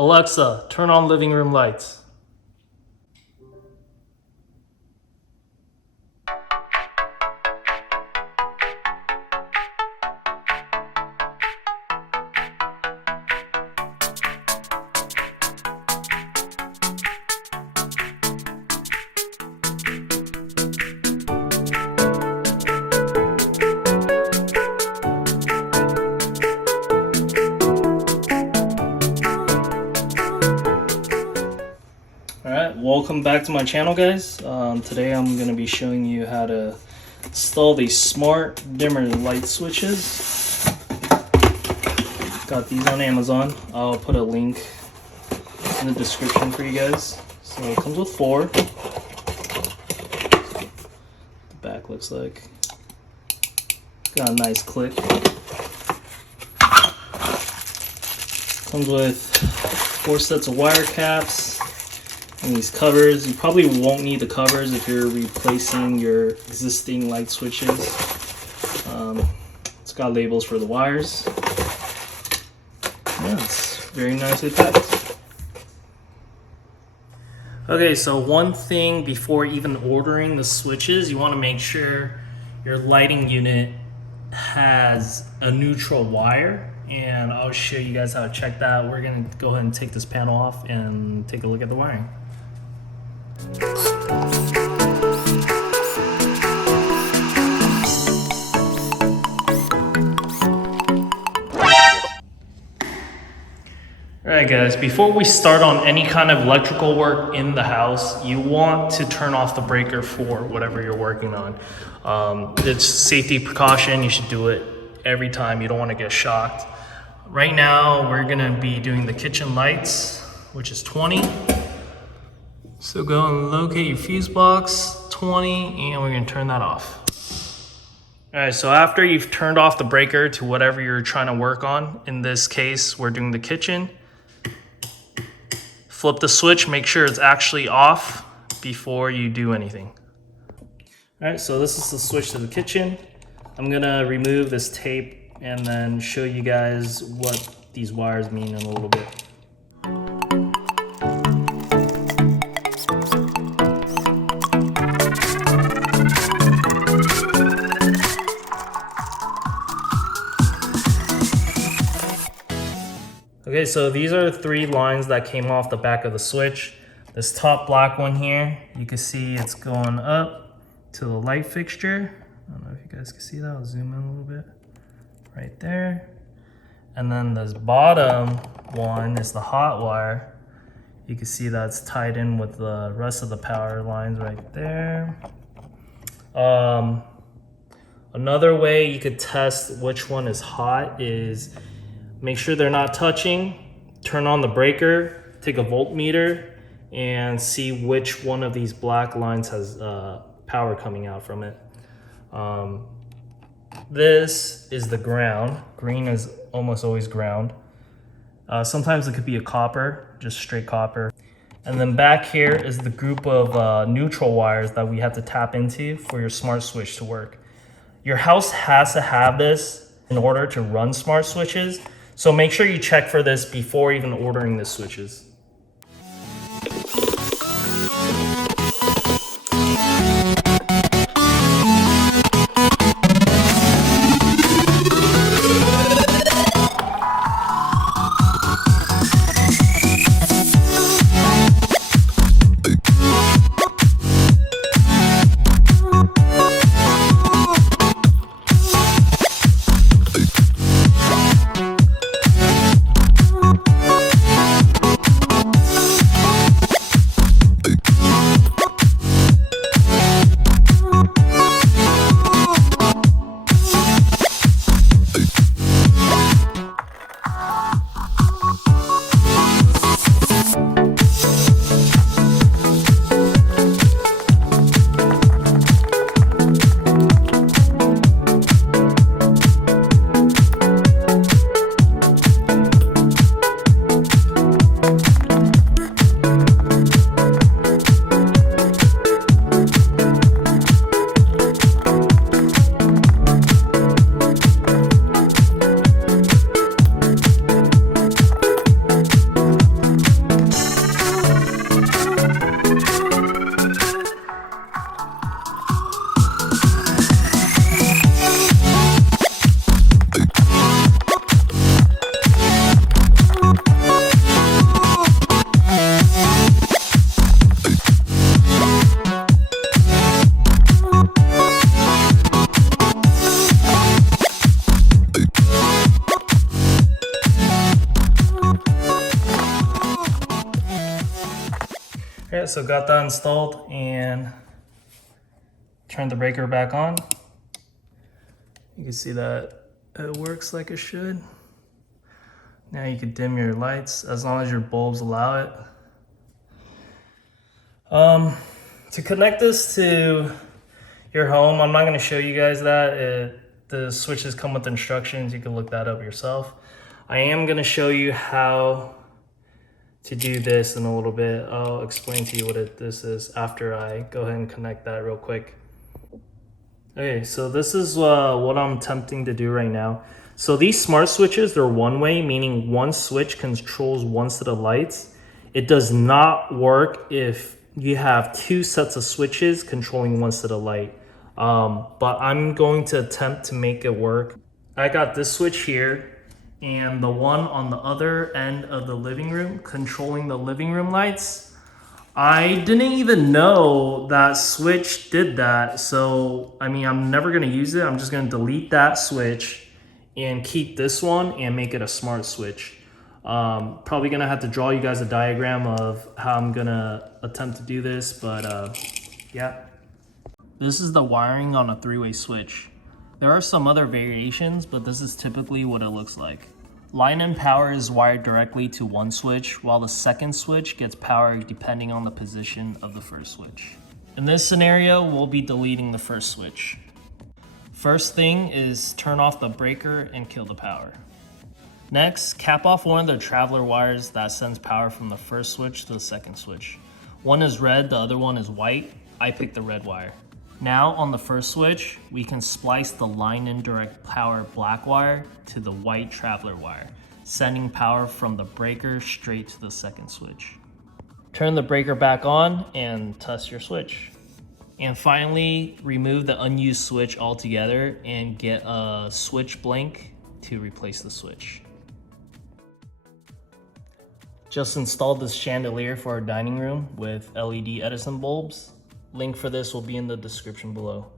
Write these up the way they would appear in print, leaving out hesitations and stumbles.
Alexa, turn on living room lights. Alright, welcome back to my channel, guys. Today I'm going to be showing you how to install these smart dimmer light switches. Got these on Amazon. I'll put a link in the description for you guys. So it comes with 4. The back looks like. Got a nice click. Comes with 4 sets of wire caps. And these covers, you probably won't need the covers if you're replacing your existing light switches. It's got labels for the wires. Yeah, it's very nicely packed. Okay, so one thing before even ordering the switches, you want to make sure your lighting unit has a neutral wire. And I'll show you guys how to check that. We're going to go ahead and take this panel off and take a look at the wiring. Alright guys, before we start on any kind of electrical work in the house, you want to turn off the breaker for whatever you're working on. It's safety precaution, you should do it every time, you don't want to get shocked. Right now we're going to be doing the kitchen lights, which is 20. So go and locate your fuse box, 20, and we're going to turn that off. Alright, so after you've turned off the breaker to whatever you're trying to work on, in this case we're doing the kitchen, flip the switch, make sure it's actually off before you do anything. Alright, so this is the switch to the kitchen. I'm going to remove this tape and then show you guys what these wires mean in a little bit. Okay, so these are 3 lines that came off the back of the switch. This top black one here, you can see it's going up to the light fixture. I don't know if you guys can see that, I'll zoom in a little bit. Right there. And then this bottom one is the hot wire. You can see that's tied in with the rest of the power lines right there. Another way you could test which one is hot is make sure they're not touching, turn on the breaker, take a voltmeter, and see which one of these black lines has power coming out from it. This is the ground. Green is almost always ground. Sometimes it could be a copper, just straight copper. And then back here is the group of neutral wires that we have to tap into for your smart switch to work. Your house has to have this in order to run smart switches. So make sure you check for this before even ordering the switches. Yeah, so got that installed and turned the breaker back on. You can see that it works like it should. Now you can dim your lights as long as your bulbs allow it. To connect this to your home, I'm not going to show you guys that. The switches come with instructions. You can look that up yourself. I am going to show you how to do this in a little bit. I'll explain to you what this is after I go ahead and connect that real quick. Okay, so this is what I'm attempting to do right now. So these smart switches, they're one way, meaning one switch controls one set of lights. It does not work if you have two sets of switches controlling one set of light. But I'm going to attempt to make it work. I got this switch here and the one on the other end of the living room controlling the living room lights. I didn't even know that switch did that. So, I mean, I'm never gonna use it. I'm just gonna delete that switch and keep this one and make it a smart switch. Probably gonna have to draw you guys a diagram of how I'm gonna attempt to do this, but yeah. This is the wiring on a three-way switch. There are some other variations, but this is typically what it looks like. Line and power is wired directly to one switch, while the second switch gets power depending on the position of the first switch. In this scenario, we'll be deleting the first switch. First thing is turn off the breaker and kill the power. Next, cap off one of the traveler wires that sends power from the first switch to the second switch. One is red, the other one is white. I picked the red wire. Now on the first switch, we can splice the line in direct power black wire to the white traveler wire, sending power from the breaker straight to the second switch. Turn the breaker back on and test your switch. And finally, remove the unused switch altogether and get a switch blank to replace the switch. Just installed this chandelier for our dining room with LED Edison bulbs. Link for this will be in the description below.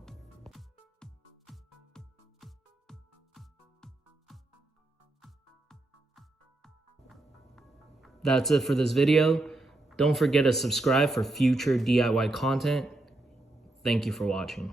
That's it for this video. Don't forget to subscribe for future DIY content. Thank you for watching.